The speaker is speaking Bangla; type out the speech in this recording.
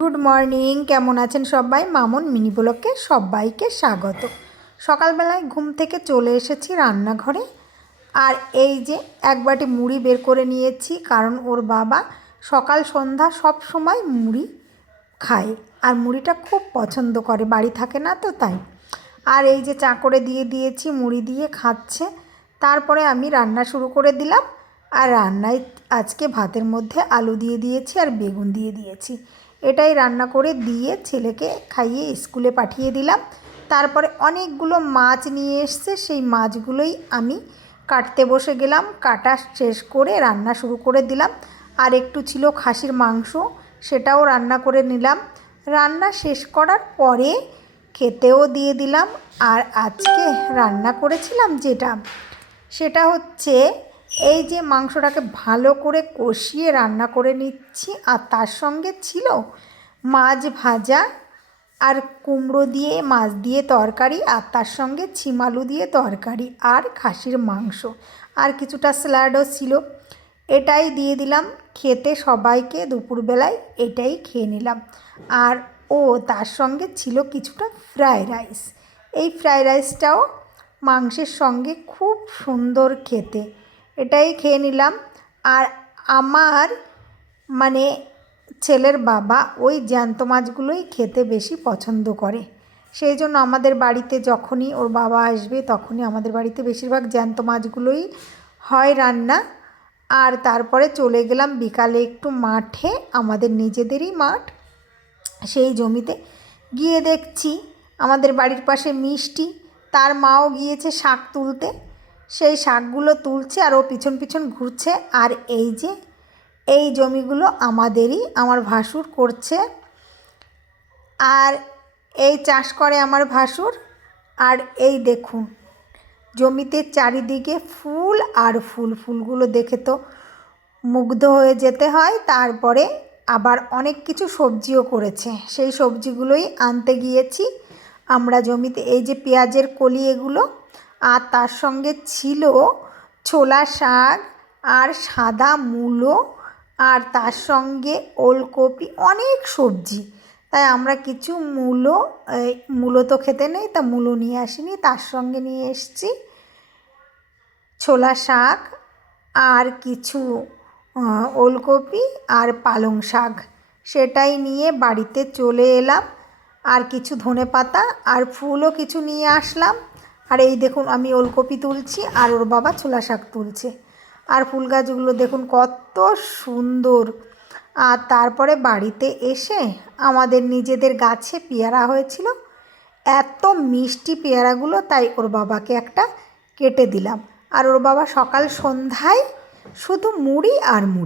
গুড মর্নিং, কেমন আছেন সবাই? মামুন মিনি ব্লগে সবাইকে স্বাগত। সকালবেলায় ঘুম থেকে চলে এসেছি রান্নাঘরে। আর এই যে এক বাটি মুড়ি বের করে নিয়েছি, কারণ ওর বাবা সকাল সন্ধ্যা সব সময় মুড়ি খায় আর মুড়িটা খুব পছন্দ করে, বাড়ি থাকে না তো তাই। আর এই যে চা করে দিয়ে দিয়েছি, মুড়ি দিয়ে খাচ্ছে। তারপরে আমি রান্না শুরু করে দিলাম। আর রান্নায় আজকে ভাতের মধ্যে আলু দিয়ে দিয়েছি আর বেগুন দিয়ে দিয়েছি। এটাই রান্না করে দিয়ে ছেলেকে খাইয়ে স্কুলে পাঠিয়ে দিলাম। তারপরে অনেকগুলো মাছ নিয়ে এসছে, সেই মাছগুলোই আমি কাটতে বসে গেলাম। কাটা শেষ করে রান্না শুরু করে দিলাম। আর একটু ছিল খাসির মাংস, সেটাও রান্না করে নিলাম। রান্না শেষ করার পরে খেতেও দিয়ে দিলাম। আর আজকে রান্না করেছিলাম সেটা হচ্ছে এই যে মাংসটাকে ভালো করে কষিয়ে রান্না করে নিচ্ছি। আর তার সঙ্গে ছিল মাছ ভাজা আর কুমড়ো দিয়ে মাছ দিয়ে তরকারি, আর তার সঙ্গে ছিমালু দিয়ে তরকারি আর খাসির মাংস, আর কিছুটা স্যালাডও ছিল। এটাই দিয়ে দিলাম খেতে সবাইকে। দুপুরবেলায় এটাই খেয়ে নিলাম। আর তার সঙ্গে ছিল কিছুটা ফ্রায়েড রাইস। এই ফ্রায়েড রাইসটাও মাংসের সঙ্গে খুব সুন্দর খেতে। এটাই খেয়ে নিলাম। আর আমার ছেলের বাবা ওই জ্যান্ত মাছগুলোই খেতে বেশি পছন্দ করে। সেই জন্য আমাদের বাড়িতে যখনই ওর বাবা আসবে তখনই আমাদের বাড়িতে বেশিরভাগ জ্যান্ত মাছগুলোই হয় রান্না। আর তারপরে চলে গেলাম বিকালে একটু মাঠে, আমাদের নিজেদেরই মাঠ, সেই জমিতে গিয়ে দেখছি আমাদের বাড়ির পাশে মিষ্টি, তার মাও গিয়েছে শাক তুলতে। সেই শাকগুলো তুলছে আর ও পিছন পিছন ঘুরছে। আর এই জমিগুলো আমাদেরই, আমার ভাসুর করছে। আর এই চাষ করে আমার ভাসুর। আর এই দেখুন জমিতে চারিদিকে ফুল আর ফুল, ফুলগুলো দেখে তো মুগ্ধ হয়ে যেতে হয়। তারপরে আবার অনেক কিছু সবজিও করেছে, সেই সবজিগুলোই আনতে গিয়েছি আমরা জমিতে। এই যে পেঁয়াজের কলি এগুলো, আর তার সঙ্গে ছিল ছোলা শাক আর সাদা মূলো, আর তার সঙ্গে ওলকপি, অনেক সবজি। তাই আমরা কিছু মূলো তো খেতে নেই, তা মূলো নিয়ে আসিনি, তার সঙ্গে নিয়ে এসেছি ছোলা শাক আর কিছু ওলকপি আর পালং শাক। সেটাই নিয়ে বাড়িতে চলে এলাম। আর কিছু ধনেপাতা আর ফুলও কিছু নিয়ে আসলাম। আর এই দেখুন আমি ওলকপি তুলছি আর ওর বাবা ছোলা শাক তুলছে। আর ফুল গাছগুলো দেখুন কত সুন্দর। আর তারপরে বাড়িতে এসে আমাদের নিজেদের গাছে পেয়ারা হয়েছিল, এত মিষ্টি পেয়ারাগুলো, তাই ওর বাবাকে একটা কেটে দিলাম। আর ওর বাবা সকাল সন্ধ্যায় শুধু মুড়ি আর মুড়ি।